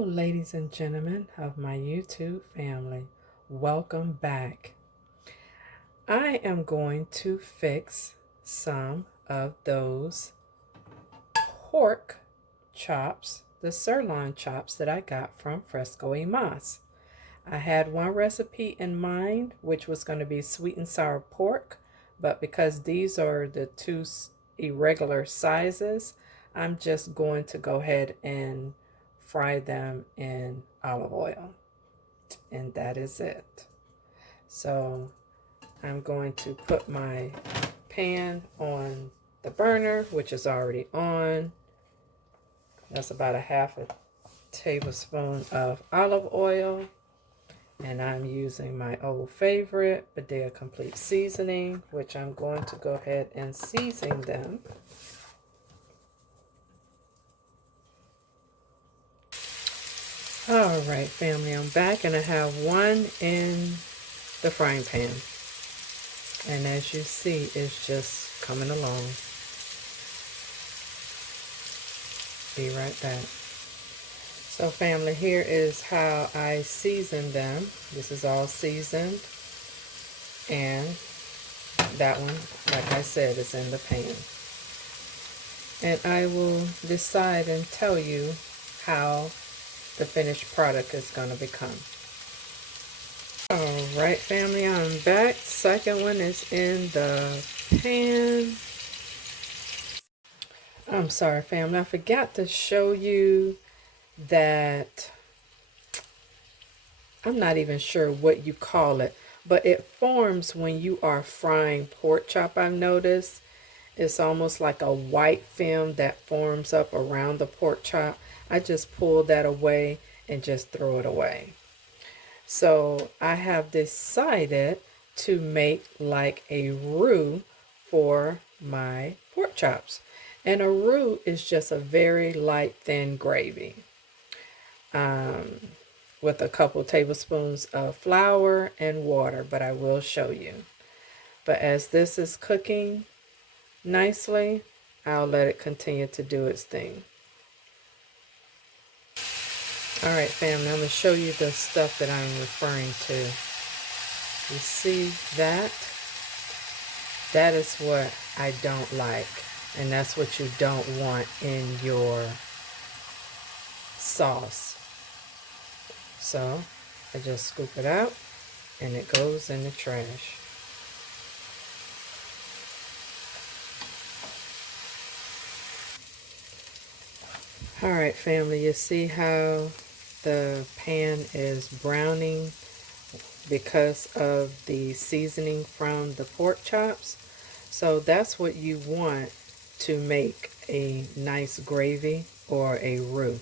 Hello, ladies and gentlemen of my YouTube family. Welcome back. I am going to fix some of those pork chops, the sirloin chops that I got from Fresco y Mas. I had one recipe in mind, which was going to be sweet and sour pork, but because these are the two irregular sizes, I'm just going to go ahead and fry them in olive oil, and that is it. So I'm going to put my pan on the burner, which is already on. That's about a half a tablespoon of olive oil, and I'm using my old favorite Badea Complete Seasoning, which I'm going to go ahead and season them. All right, family, I'm back, and I have one in the frying pan. And as you see, it's just coming along. Be right back. So family, here is how I season them. This is all seasoned. And that one, like I said, is in the pan. And I will decide and tell you how the finished product is going to become. All right, family, I'm back. Second one is in the pan. I'm sorry, family, I forgot to show you that, I'm not even sure what you call it, but it forms when you are frying pork chop. I've noticed it's almost like a white film that forms up around the pork chop. I just pull that away and just throw it away. So I have decided to make like a roux for my pork chops. And a roux is just a very light, thin gravy with a couple tablespoons of flour and water, but I will show you. But as this is cooking nicely, I'll let it continue to do its thing. All right, family, I'm going to show you the stuff that I'm referring to. You see that? That is what I don't like, and that's what you don't want in your sauce. So I just scoop it out, and it goes in the trash. All right, family, you see how the pan is browning because of the seasoning from the pork chops? So that's what you want to make a nice gravy or a roux.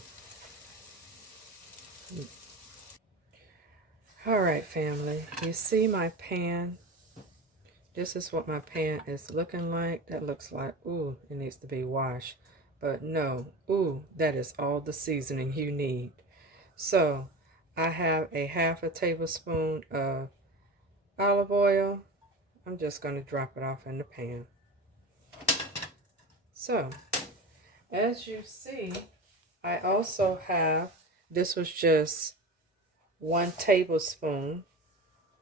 All right, family, you see my pan? This is what my pan is looking like. That looks like, ooh, it needs to be washed. But no, ooh, that is all the seasoning you need. So I have a half a tablespoon of olive oil. I'm just going to drop it off in the pan. So as you see, I also have, this was just 1 tablespoon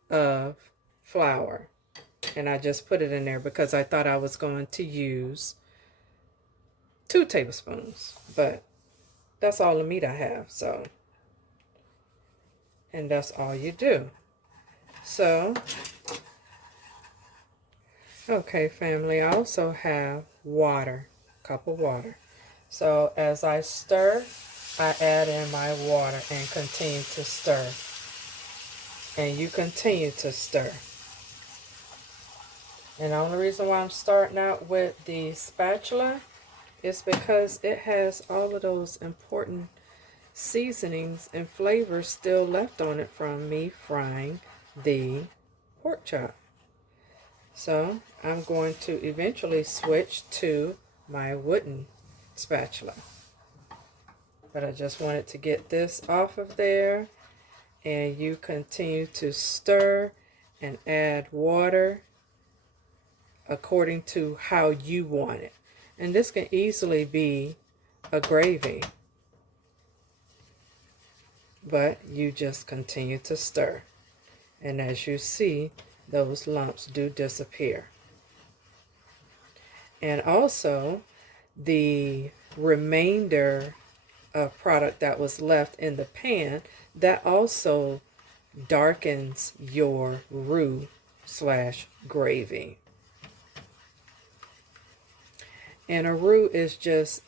of flour. And I just put it in there because I thought I was going to use 2 tablespoons, but that's all the meat I have, so, and that's all you do. So, okay, family, I also have water, a cup of water. So as I stir, I add in my water and continue to stir. And you continue to stir. And the only reason why I'm starting out with the spatula is because it has all of those important seasonings and flavors still left on it from me frying the pork chop. So I'm going to eventually switch to my wooden spatula. But I just wanted to get this off of there, and you continue to stir and add water according to how you want it. And this can easily be a gravy. but you just continue to stir. And as you see, those lumps do disappear. And also, the remainder of product that was left in the pan, that also darkens your roux slash gravy. And a roux is just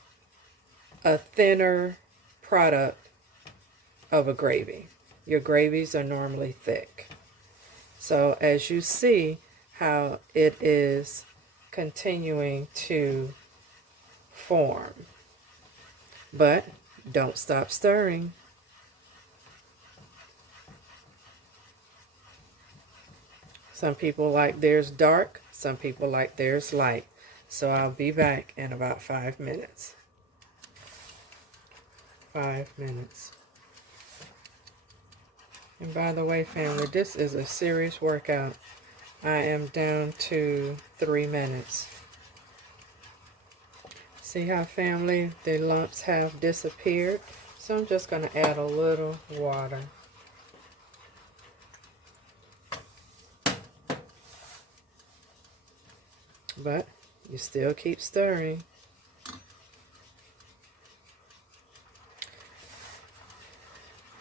a thinner product of a gravy. Your gravies are normally thick. So as you see how it is continuing to form. But don't stop stirring. Some people like theirs dark, some people like theirs light. So I'll be back in about 5 minutes. 5 minutes. And by the way, family, this is a serious workout. I am down to 3 minutes. See how, family, the lumps have disappeared? So I'm just going to add a little water. But you still keep stirring.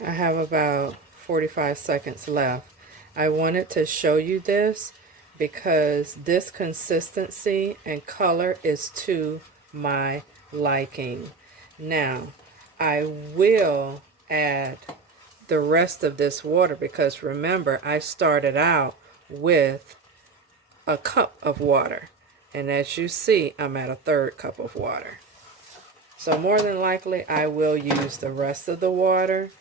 I have about 45 seconds left. I wanted to show you this because this consistency and color is to my liking. Now, I will add the rest of this water because remember, I started out with a cup of water. And as you see, I'm at a 1/3 cup of water. So more than likely, I will use the rest of the water.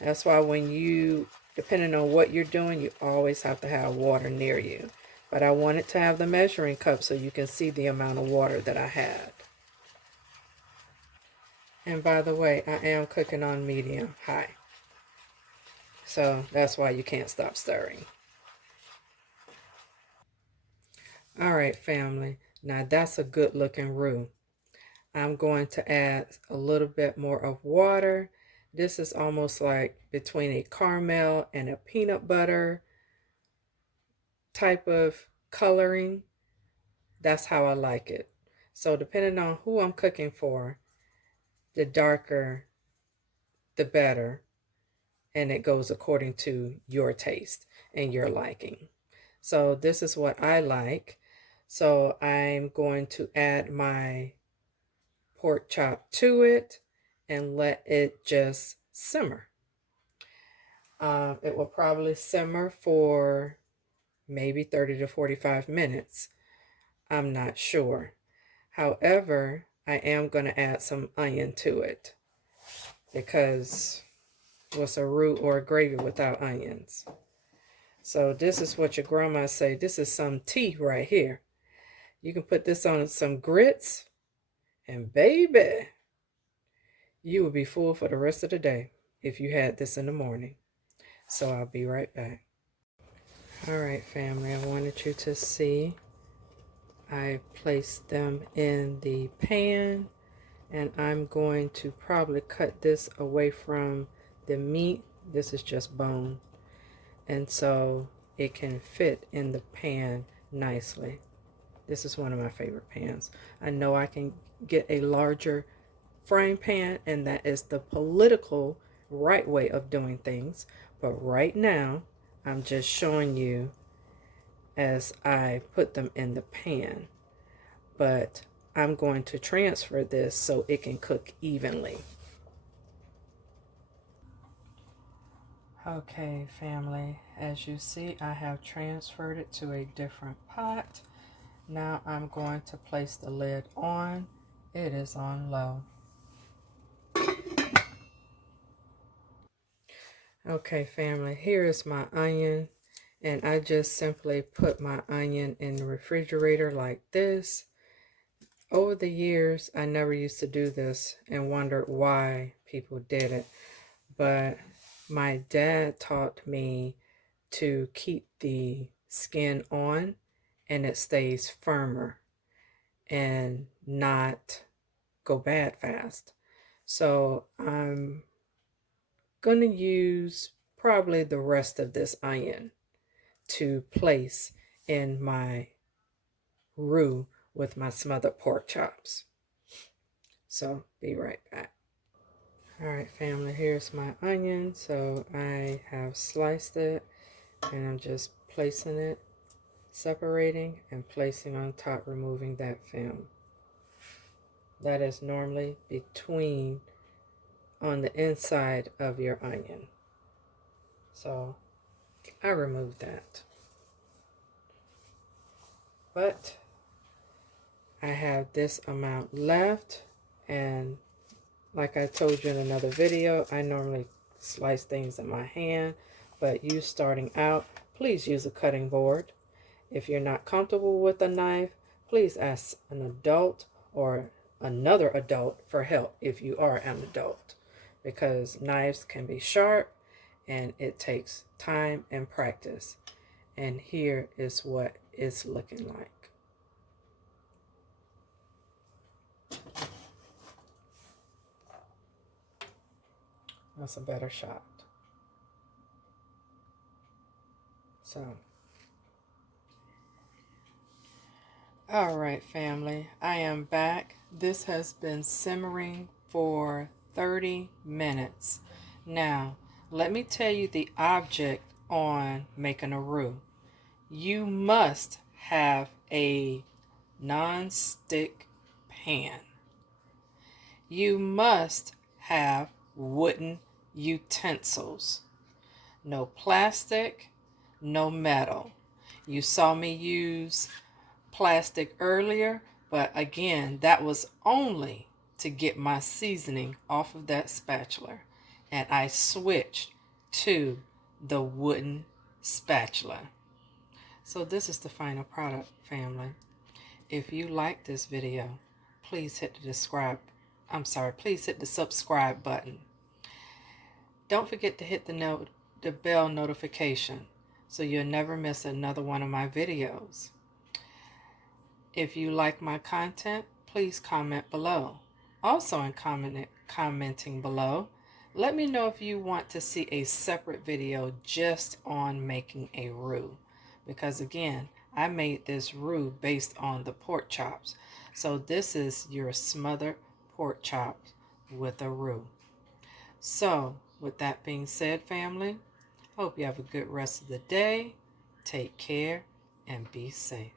That's why when you, depending on what you're doing, you always have to have water near you. But I wanted to have the measuring cup so you can see the amount of water that I had. And by the way, I am cooking on medium high. So that's why you can't stop stirring. All right, family. Now that's a good looking roux. I'm going to add a little bit more of water. This is almost like between a caramel and a peanut butter type of coloring. That's how I like it. So depending on who I'm cooking for, the darker, the better. And it goes according to your taste and your liking. So this is what I like. So I'm going to add my pork chop to it and let it just simmer. It will probably simmer for maybe 30 to 45 minutes. I'm not sure. However, I am going to add some onion to it because what's a roux or a gravy without onions? So this is what your grandma say. This is some tea right here. You can put this on some grits and baby, you will be full for the rest of the day if you had this in the morning. So I'll be right back. All right, family, I wanted you to see I placed them in the pan and I'm going to probably cut this away from the meat. This is just bone. And so it can fit in the pan nicely. This is one of my favorite pans. I know I can get a larger frying pan, and that is the political right way of doing things. But right now, I'm just showing you as I put them in the pan. But I'm going to transfer this so it can cook evenly. Okay, family, as you see, I have transferred it to a different pot. Now I'm going to place the lid on. It is on low. Okay, family, here is my onion, and I just simply put my onion in the refrigerator like this. Over the years, I never used to do this and wondered why people did it, but my dad taught me to keep the skin on and it stays firmer and not go bad fast. So I'm going to use probably the rest of this onion to place in my roux with my smothered pork chops. So be right back. All right, family, here's my onion. So I have sliced it and I'm just placing it, separating and placing on top, removing that film. That is normally between on the inside of your onion. So I removed that. But I have this amount left, and like I told you in another video, I normally slice things in my hand, but you starting out, please use a cutting board. If you're not comfortable with a knife, please ask an adult or another adult for help if you are an adult, because knives can be sharp and it takes time and practice. And here is what it's looking like. That's a better shot. So, all right, family, I am back. This has been simmering for 30 minutes. Now, let me tell you the object on making a roux. You must have a non-stick pan. You must have wooden utensils. No plastic, no metal. You saw me use plastic earlier, but again, that was only to get my seasoning off of that spatula. And I switched to the wooden spatula. So this is the final product, family. If you like this video, please hit the subscribe button. Don't forget to hit the bell notification so you'll never miss another one of my videos. If you like my content, please comment below. Also in commenting below, let me know if you want to see a separate video just on making a roux. Because again, I made this roux based on the pork chops. So this is your smothered pork chops with a roux. So with that being said, family, hope you have a good rest of the day. Take care and be safe.